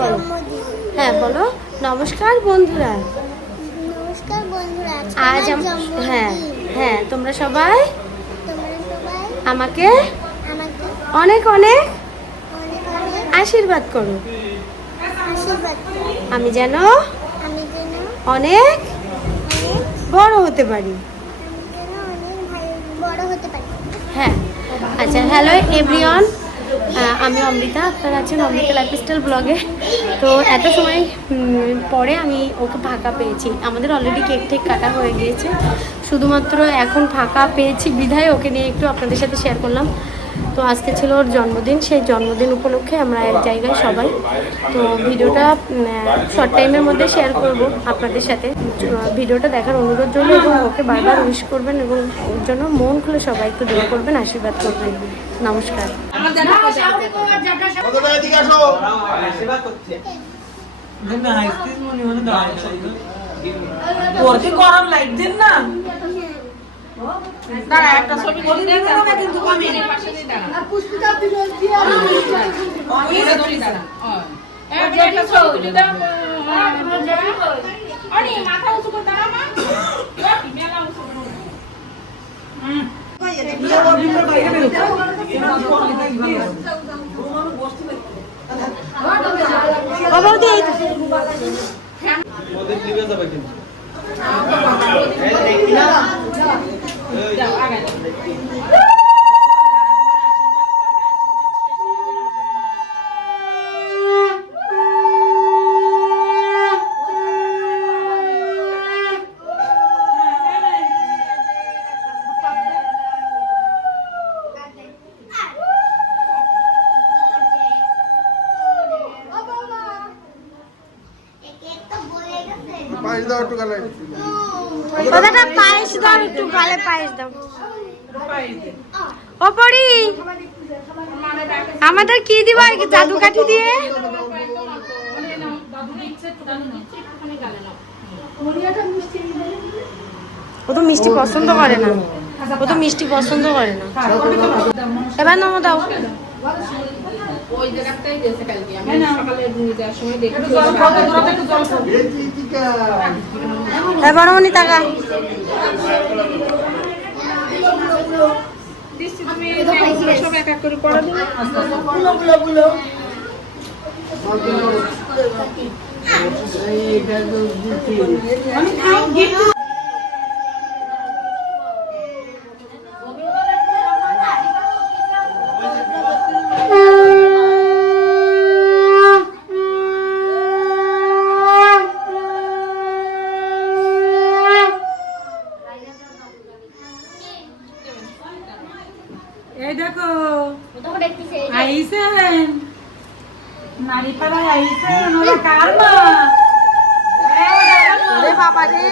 বলো। হ্যাঁ বলো। নমস্কার বন্ধুরা। নমস্কার বন্ধুরা, আজ হ্যাঁ হ্যাঁ তোমরা সবাই আমাকে অনেক অনেক আশীর্বাদ করো। আমি যেন অনেক বড় হতে পারি। হ্যাঁ আচ্ছা, হ্যালো এভরিওয়ান, আমি অমৃতা, আপনারা আছেন অমৃতা লাইফস্টাইল ব্লগে। তো এত সময় পরে আমি ওকে ফাঁকা পেয়েছি। আমাদের অলরেডি কেক টেক কাটা হয়ে গিয়েছে, শুধুমাত্র এখন ফাঁকা পেয়েছি বিধায় ওকে নিয়ে একটু আপনাদের সাথে শেয়ার করলাম। তো আজকে ছিল ওর জন্মদিন, সেই জন্মদিন উপলক্ষে আমরা এক জায়গায় সবাই। তো ভিডিওটা শর্ট টাইমের মধ্যে শেয়ার করব আপনাদের সাথে। ভিডিওটা দেখার অনুরোধ রইল এবং ওকে বারবার উইশ করবেন এবং ওর জন্য মন খুলে সবাই একটু দোয়া করবেন, আশীর্বাদ করবেন। নমস্কার। গরম লাইট দিন না, দাঁড়া একটা ছবি তুলে দেব কিন্তু কমেন্টের পাশে দিয়ে দাঁড়া আর পুষ্পিতা দিল দিয়ে এটা ধরে দাঁড়া একটা ছবি তুলে দাও আরে মাথা উঁচু করে দাঁড়া মা কি মেলা উঁচু করে বাবা দি ওদের দিবে যাবে কিন্তু পায়েস দাও একটু গালে, দাদাটা পায়েস দাও একটু গালে, পায়েস দাও। ও পড়ি আমাদের কি দিবা জাদু কাঠি দিয়ে? ও তো মিষ্টি পছন্দ করে না, ও তো মিষ্টি পছন্দ করে না। এবার নামো দাও। ওই জায়গাটাই দিয়েছে কালকে আমি সকালে যাওয়ার সময় দেখি এবার উনি টাকা দিচ্ছি, তুমি সব এক এক করে পড়া দিও। আমি খাই গিফট এই দেখো আইসেন নারী পাড়ায় আইসেন, ওরা কার মা? ওরে বাবা রে,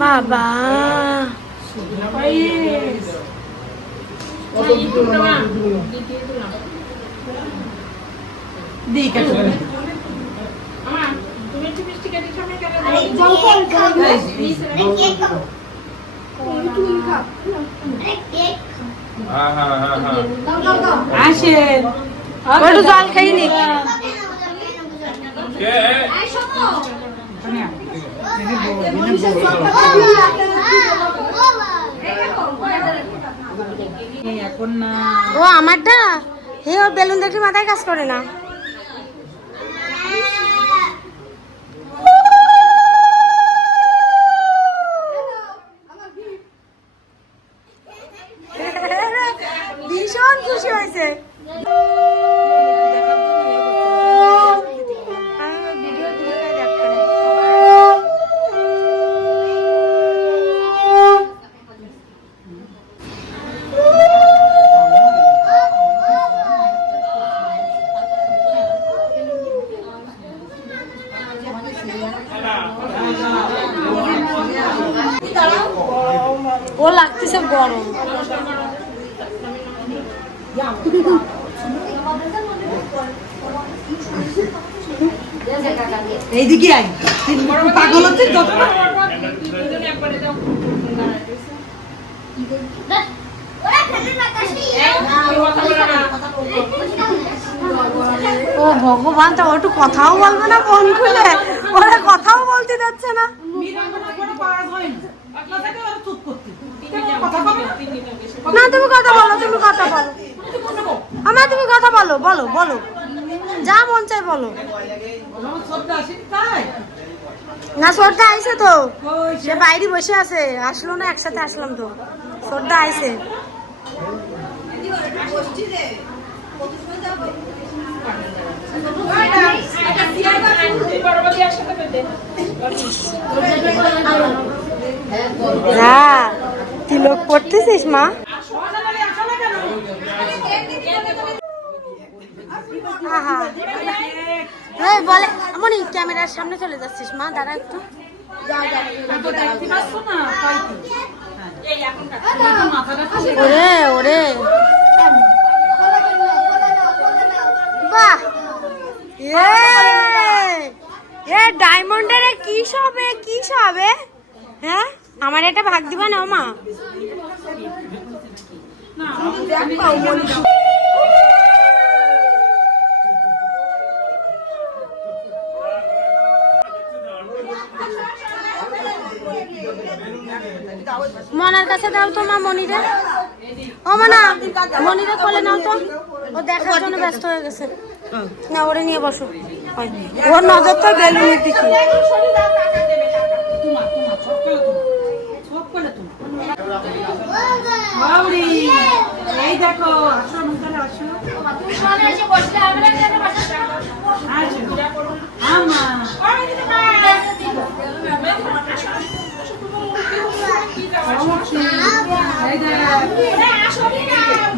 বাবা দিকে তুমি একটু মিষ্টি কেটে সবাই আসেন একটু জল খাই নি। এখন না ও আমারটা হে, ওর বেলুন দেখলে মাথায় কাজ করে না। ভীষণ খুশি হয়েছে। ও লাগতেছে গরম। এইদিকে আই পাগল হচ্ছে ও ভগবান, তো একটু কথাও বলবে না ফোন খুলে? ওরা কথাও বলতে যাচ্ছে না। না তুমি কথা বলো, তুমি কথা বলো আমার, তুমি কথা বলো, বলো বলো যা মন চাই বলো। না সর্দা আইছে তো, সে বাইরে বসে আছে, আসলো না, একসাথে আসলাম তো। সর্দা আইছে। হ্যাঁ তিলক পড়তেছিস মা? বলে মনি ক্যামেরার সামনে চলে যাচ্ছিস মা, দাঁড়া একটু। ওরে ওরে বাহ, এ ডায়মন্ডের কি সবে, কি সবে? হ্যাঁ আমার এটা ভাগ দিবা না মা? মনার কাছে দাও তো মা, মনিরে। ও মনা, মনিরে কোলে নাও তো, ও দেখার জন্য ব্যস্ত হয়ে গেছে। না ওরে নিয়ে বসো, ওর নজর তো বেলুনের দিকে। এই দেখো, আসো নৌকালে আসো।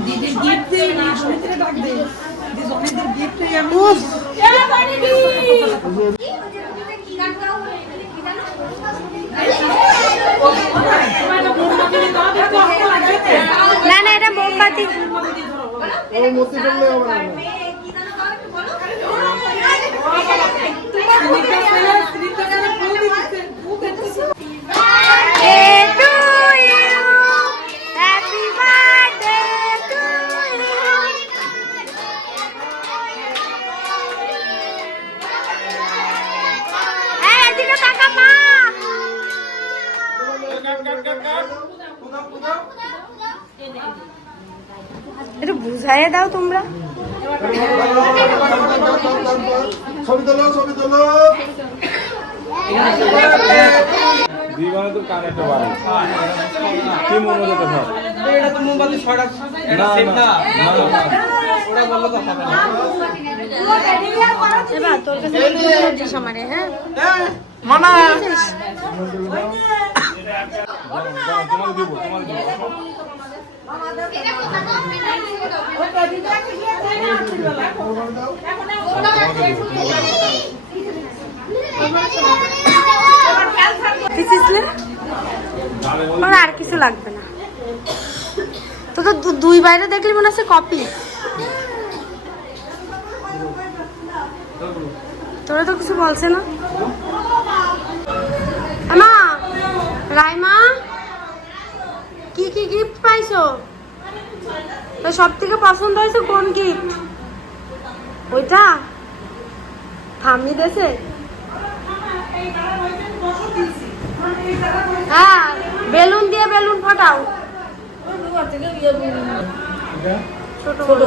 দিদির গিফট দিই না, সমিতিরে ডাক দে। দিদির গিফট দিই আমি। না না এটা মোমবাতি। একটু বুঝাইয়ে দাও তোমরা। ছবি তোলো, ছবি তোলো। জীবনে তো কানে একটা বাড়ি কি মনে হতে পারে? এটা তো মোমবাতি ছড়া না না ওরা বললো তো হবে না। এবার তোর কাছে দিস আমারে। হ্যাঁ মানা তোমাকে দিব, তোমাকে দিব। আর কিছু লাগবে না তো, তো দুই বাইরে দেখলি মনে হচ্ছে কপি। তোরা তো কিছু বলছে না মা। রাইমা কি কি গিফট পাইছো? তো সব থেকে পছন্দ হয়েছে কোন গিফট? ওইটা ঠাম্মি দেছে? হ্যাঁ বেলুন দিয়ে বেলুন ফাটাও। ছোট ছোট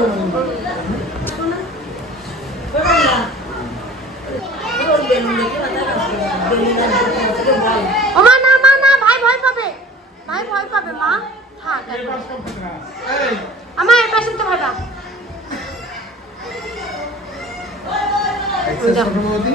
ও মা, না মা না, ভাই ভয় পাবে, ভাই ভয় পাবে মা। থাক আমার এই পাশে তো ফাটা। ছোট মোদি